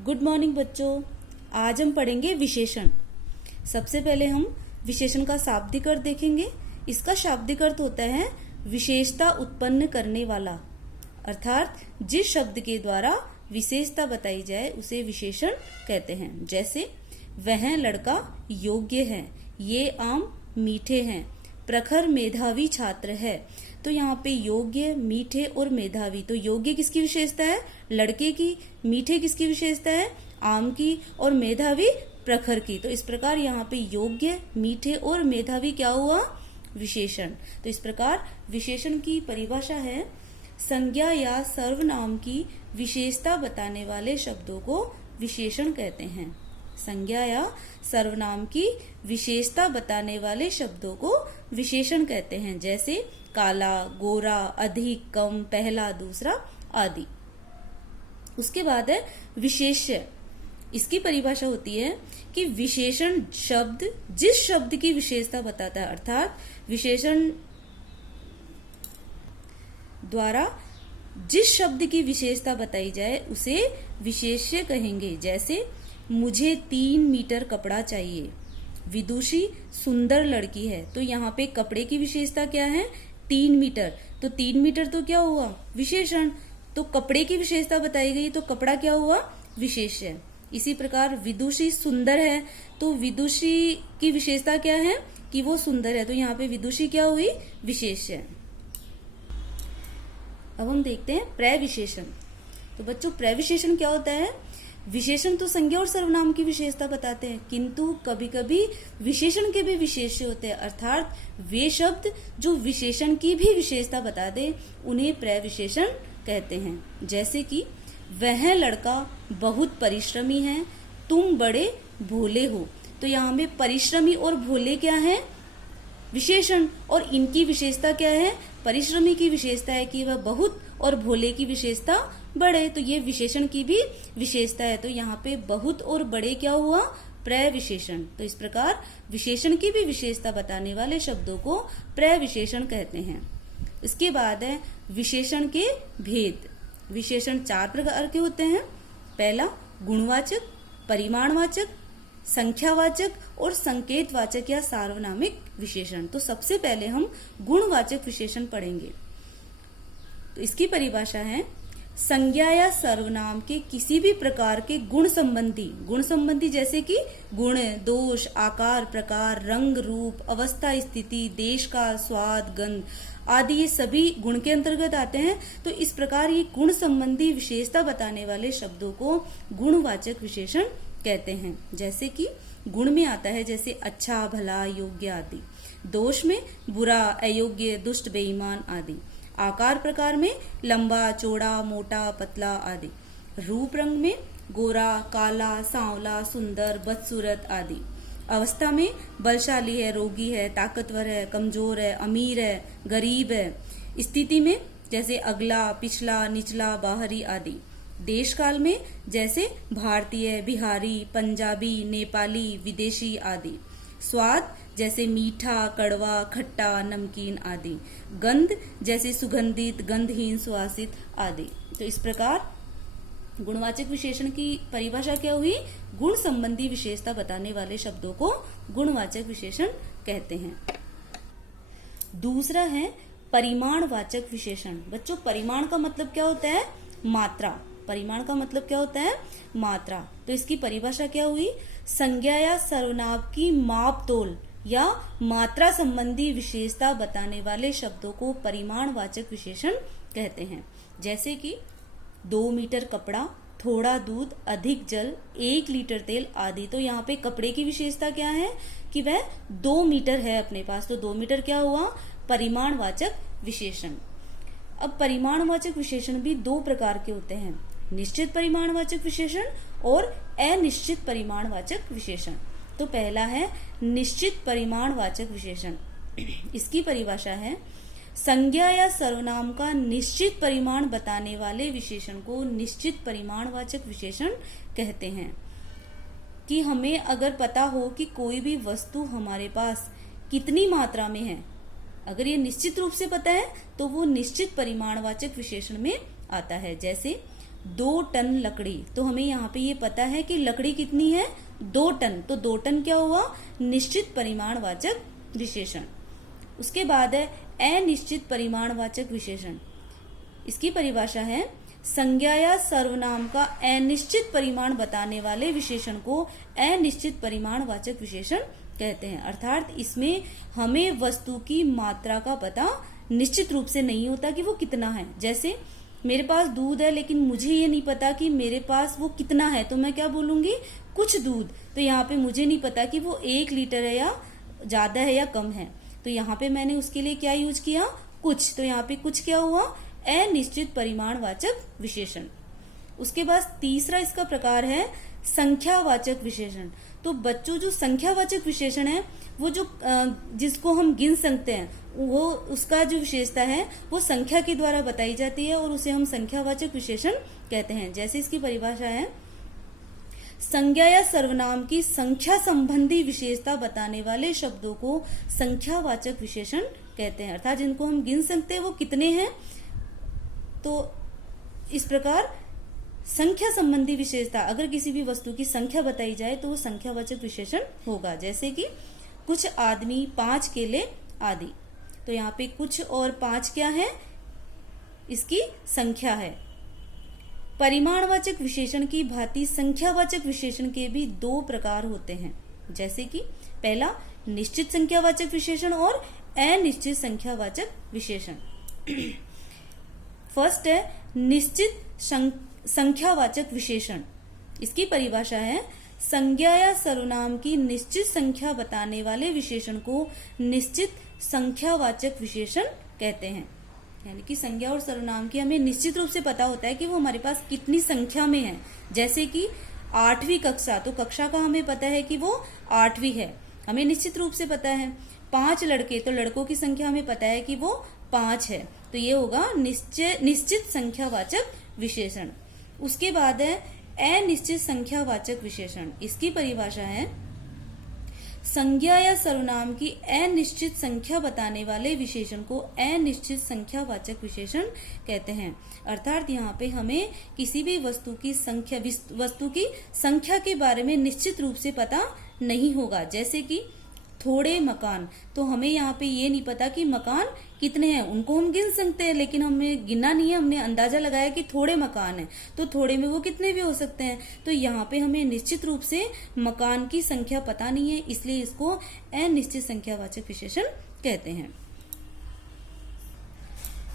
Good morning बच्चों। आज हम पढ़ेंगे विशेषण। सबसे पहले हम विशेषण का शाब्दिक अर्थ देखेंगे। इसका शाब्दिक अर्थ होता है विशेषता उत्पन्न करने वाला, अर्थात जिस शब्द के द्वारा विशेषता बताई जाए उसे विशेषण कहते हैं। जैसे वह लड़का योग्य है, ये आम मीठे हैं, प्रखर मेधावी छात्र है। तो यहाँ पे योग्य, मीठे और मेधावी, तो योग्य किसकी विशेषता है? लड़के की। मीठे किसकी विशेषता है? आम की। और मेधावी प्रखर की। तो इस प्रकार यहाँ पे योग्य, मीठे और मेधावी क्या हुआ? विशेषण। तो इस प्रकार विशेषण की परिभाषा है संज्ञा या सर्वनाम की विशेषता बताने वाले शब्दों को विशेषण कहते हैं। संज्ञा या सर्वनाम की विशेषता बताने वाले शब्दों को विशेषण कहते हैं। जैसे काला, गोरा, अधिक, कम, पहला, दूसरा आदि। उसके बाद है विशेष्य। इसकी परिभाषा होती है कि विशेषण शब्द जिस शब्द की विशेषता बताता है, अर्थात विशेषण द्वारा जिस शब्द की विशेषता बताई जाए उसे विशेष्य कहेंगे। जैसे मुझे 3 मीटर कपड़ा चाहिए, विदुषी सुंदर लड़की है। तो यहाँ पे कपड़े की विशेषता क्या है? 3 मीटर। तो 3 मीटर तो क्या हुआ? विशेषण। तो कपड़े की विशेषता बताई गई तो कपड़ा क्या हुआ? विशेष्य। इसी प्रकार विदुषी सुंदर है, तो विदुषी की विशेषता क्या है? कि वो सुंदर है। तो यहाँ पे विदुषी क्या हुई? विशेष्य। अब हम देखते हैं प्रविशेषण। तो बच्चों, प्रविशेषण क्या होता है? विशेषण तो संज्ञा और सर्वनाम की विशेषता बताते हैं, किंतु कभी कभी विशेषण के भी विशेष्य होते हैं, अर्थात वे शब्द जो विशेषण की भी विशेषता बता दे उन्हें प्रविशेषण कहते हैं। जैसे कि वह लड़का बहुत परिश्रमी है, तुम बड़े भोले हो। तो यहाँ में परिश्रमी और भोले क्या है? विशेषण। और इनकी विशेषता क्या है? परिश्रमी की विशेषता है कि वह बहुत, और भोले की विशेषता बड़े। तो ये विशेषण की भी विशेषता है। तो यहाँ पे बहुत और बड़े क्या हुआ? प्रविशेषण। तो इस प्रकार विशेषण की भी विशेषता बताने वाले शब्दों को प्रविशेषण कहते हैं। इसके बाद है विशेषण के भेद। विशेषण 4 प्रकार के होते हैं। पहला गुणवाचक, परिमाणवाचक, संख्यावाचक और संकेतवाचक या सार्वनामिक विशेषण। तो सबसे पहले हम गुणवाचक विशेषण पढ़ेंगे। तो इसकी परिभाषा है संज्ञा या सर्वनाम के किसी भी प्रकार के गुण संबंधी जैसे कि गुण, दोष, आकार, प्रकार, रंग, रूप, अवस्था, स्थिति, देश का स्वाद, गंध आदि, ये सभी गुण के अंतर्गत आते हैं। तो इस प्रकार ये गुण संबंधी विशेषता बताने वाले शब्दों को गुणवाचक विशेषण कहते हैं। जैसे कि गुण में आता है जैसे अच्छा, भला, योग्य आदि। दोष में बुरा, अयोग्य, दुष्ट, बेईमान आदि। आकार प्रकार में लंबा, चौड़ा, मोटा, पतला आदि। रूप रंग में गोरा, काला, सांवला, सुंदर, बदसूरत आदि। अवस्था में बलशाली है, रोगी है, ताकतवर है, कमजोर है, अमीर है, गरीब है। स्थिति में जैसे अगला, पिछला, निचला, बाहरी आदि। देश काल में जैसे भारतीय, बिहारी, पंजाबी, नेपाली, विदेशी आदि। स्वाद जैसे मीठा, कड़वा, खट्टा, नमकीन आदि। गंध जैसे सुगंधित, गंधहीन, सुवासित आदि। तो इस प्रकार गुणवाचक विशेषण की परिभाषा क्या हुई? गुण संबंधी विशेषता बताने वाले शब्दों को गुणवाचक विशेषण कहते हैं। दूसरा है परिमाणवाचक विशेषण। बच्चों, परिमाण का मतलब क्या होता है? मात्रा। परिमाण का मतलब क्या होता है? मात्रा। तो इसकी परिभाषा क्या हुई? संज्ञा या सर्वनाम की माप तोल या मात्रा संबंधी विशेषता बताने वाले शब्दों को परिमाणवाचक विशेषण कहते हैं। जैसे कि 2 मीटर कपड़ा, थोड़ा दूध, अधिक जल, 1 लीटर तेल आदि। तो यहाँ पे कपड़े की विशेषता क्या है? कि वह 2 मीटर है अपने पास। तो 2 मीटर क्या हुआ? परिमाणवाचक विशेषण। अब परिमाणवाचक विशेषण भी 2 प्रकार के होते हैं, निश्चित परिमाणवाचक विशेषण और अनिश्चित परिमाणवाचक विशेषण। तो पहला है निश्चित परिमाणवाचक विशेषण। इसकी परिभाषा है संज्ञा या सर्वनाम का निश्चित परिमाण बताने वाले विशेषण को निश्चित परिमाणवाचक विशेषण कहते हैं। कि हमें अगर पता हो कि कोई भी वस्तु हमारे पास कितनी मात्रा में है, अगर ये निश्चित रूप से पता है तो वो निश्चित परिमाणवाचक विशेषण में आता है। जैसे 2 टन लकड़ी। तो हमें यहाँ पे ये पता है कि लकड़ी कितनी है, 2 टन। तो 2 टन क्या हुआ, निश्चित परिमाणवाचक विशेषण। उसके बाद है अनिश्चित परिमाणवाचक विशेषण। इसकी परिभाषा है संज्ञा या सर्वनाम का अनिश्चित परिमाण बताने वाले विशेषण को अनिश्चित परिमाणवाचक विशेषण कहते हैं। अर्थात इसमें हमें वस्तु की मात्रा का पता निश्चित रूप से नहीं होता कि वो कितना है। जैसे मेरे पास दूध है लेकिन मुझे ये नहीं पता कि मेरे पास वो कितना है, तो मैं क्या बोलूंगी, कुछ दूध। तो यहाँ पे मुझे नहीं पता कि वो 1 लीटर है या ज्यादा है या कम है, तो यहाँ पे मैंने उसके लिए क्या यूज किया, कुछ। तो यहाँ पे कुछ क्या हुआ, अनिश्चित परिमाणवाचक विशेषण। उसके बाद तीसरा इसका प्रकार है संख्यावाचक विशेषण। तो बच्चों जो संख्यावाचक विशेषण है वो जो जिसको हम गिन सकते हैं, वो उसका जो विशेषता है वो संख्या के द्वारा बताई जाती है और उसे हम संख्यावाचक विशेषण कहते हैं। जैसे इसकी परिभाषा है संज्ञा या सर्वनाम की संख्या संबंधी विशेषता बताने वाले शब्दों को संख्यावाचक विशेषण कहते हैं। अर्थात जिनको हम गिन सकते हैं वो कितने हैं। तो इस प्रकार संख्या संबंधी विशेषता, अगर किसी भी वस्तु की संख्या बताई जाए तो वो संख्यावाचक विशेषण होगा। जैसे कि कुछ आदमी, 5 केले आदि। तो यहाँ पे कुछ और 5 क्या है, इसकी संख्या है। परिमाणवाचक विशेषण की भांति संख्यावाचक विशेषण के भी 2 प्रकार होते हैं। जैसे कि पहला निश्चित संख्यावाचक विशेषण और अनिश्चित संख्यावाचक विशेषण। फर्स्ट है निश्चित संख्यावाचक विशेषण। इसकी परिभाषा है संज्ञा या सर्वनाम की निश्चित संख्या बताने वाले विशेषण को निश्चित संख्यावाचक विशेषण कहते हैं। यानी कि संज्ञा और सर्वनाम की हमें निश्चित रूप से पता होता है कि वो हमारे पास कितनी संख्या में है। जैसे कि 8वीं कक्षा, तो कक्षा का हमें पता है कि वो 8वीं है, हमें निश्चित रूप से पता है। 5 लड़के, तो लड़कों की संख्या हमें पता है कि वो 5 है, तो ये होगा निश्चित संख्यावाचक विशेषण। उसके बाद है अनिश्चित संख्यावाचक विशेषण। इसकी परिभाषा है संज्ञा या सर्वनाम की अनिश्चित संख्या बताने वाले विशेषण को अनिश्चित संख्यावाचक विशेषण कहते हैं। अर्थात यहाँ पे हमें किसी भी वस्तु की संख्या के बारे में निश्चित रूप से पता नहीं होगा। जैसे कि थोड़े मकान, तो हमें यहाँ पे ये नहीं पता कि मकान कितने हैं। उनको हम गिन सकते हैं लेकिन हमें गिनना नहीं है, हमने अंदाजा लगाया कि थोड़े मकान हैं, तो थोड़े में वो कितने भी हो सकते हैं। तो यहाँ पे हमें निश्चित रूप से मकान की संख्या पता नहीं है, इसलिए इसको अनिश्चित संख्यावाचक विशेषण कहते हैं।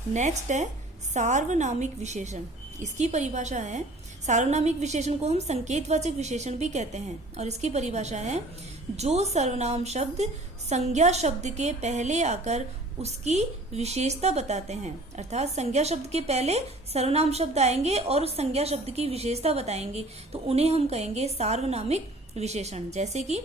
नेक्स्ट है सार्वनामिक विशेषण। इसकी परिभाषा है, सार्वनामिक विशेषण को हम संकेतवाचक विशेषण भी कहते हैं, और इसकी परिभाषा है जो सर्वनाम शब्द संज्ञा शब्द के पहले आकर उसकी विशेषता बताते हैं। अर्थात संज्ञा शब्द के पहले सर्वनाम शब्द आएंगे और उस संज्ञा शब्द की विशेषता बताएंगे, तो उन्हें हम कहेंगे सार्वनामिक विशेषण। जैसे कि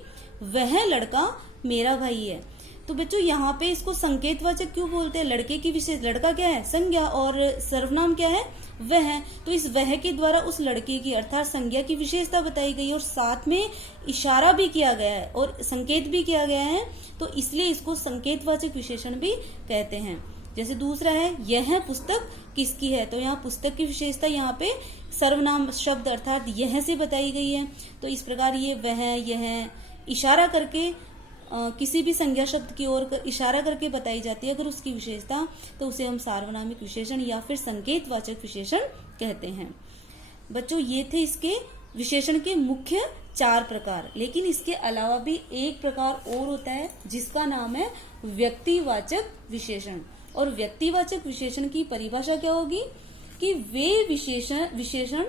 वह लड़का मेरा भाई है। तो बच्चों यहाँ पे इसको संकेतवाचक क्यों बोलते हैं? लड़के की विशेष, लड़का क्या है, संज्ञा, और सर्वनाम क्या है, वह। तो इस वह के द्वारा उस लड़के की अर्थात संज्ञा की विशेषता बताई गई और साथ में इशारा भी किया गया है और संकेत भी किया गया है, तो इसलिए इसको संकेतवाचक विशेषण भी कहते हैं। जैसे दूसरा है यह पुस्तक किसकी है। तो यहाँ पुस्तक की विशेषता यहाँ पे सर्वनाम शब्द अर्थात यह से बताई गई है। तो इस प्रकार ये वह, यह इशारा करके किसी भी संज्ञा शब्द की ओर इशारा करके बताई जाती है अगर उसकी विशेषता, तो उसे हम सार्वनामिक विशेषण या फिर संकेतवाचक विशेषण कहते हैं। बच्चों ये थे इसके विशेषण के मुख्य 4 प्रकार, लेकिन इसके अलावा भी एक प्रकार और होता है जिसका नाम है व्यक्तिवाचक विशेषण। और व्यक्तिवाचक विशेषण की परिभाषा क्या होगी कि वे विशेषण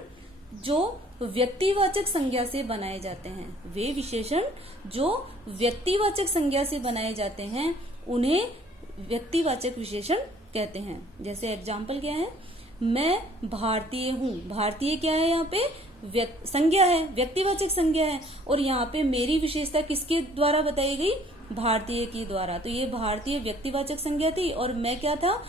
जो व्यक्तिवाचक संज्ञा से बनाए जाते हैं, वे विशेषण जो व्यक्तिवाचक संज्ञा से बनाए जाते हैं उन्हें व्यक्तिवाचक विशेषण कहते हैं। जैसे एग्जाम्पल क्या है, मैं भारतीय हूँ। भारतीय क्या है, यहाँ पे संज्ञा है, व्यक्तिवाचक संज्ञा है, और यहाँ पे मेरी विशेषता किसके द्वारा बताई गई, भारतीय की द्वारा। तो ये भारतीय व्यक्तिवाचक संज्ञा थी और मैं क्या था,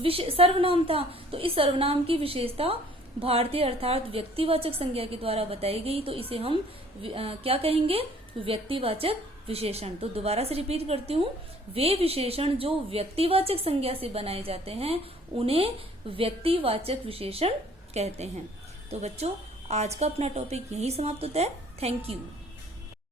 सर्वनाम था। तो इस सर्वनाम की विशेषता भारतीय अर्थात व्यक्तिवाचक संज्ञा के द्वारा बताई गई, तो इसे हम क्या कहेंगे, व्यक्तिवाचक विशेषण। तो दोबारा से रिपीट करती हूँ, वे विशेषण जो व्यक्तिवाचक संज्ञा से बनाए जाते हैं उन्हें व्यक्तिवाचक विशेषण कहते हैं। तो बच्चों आज का अपना टॉपिक यहीं समाप्त होता है। Thank you.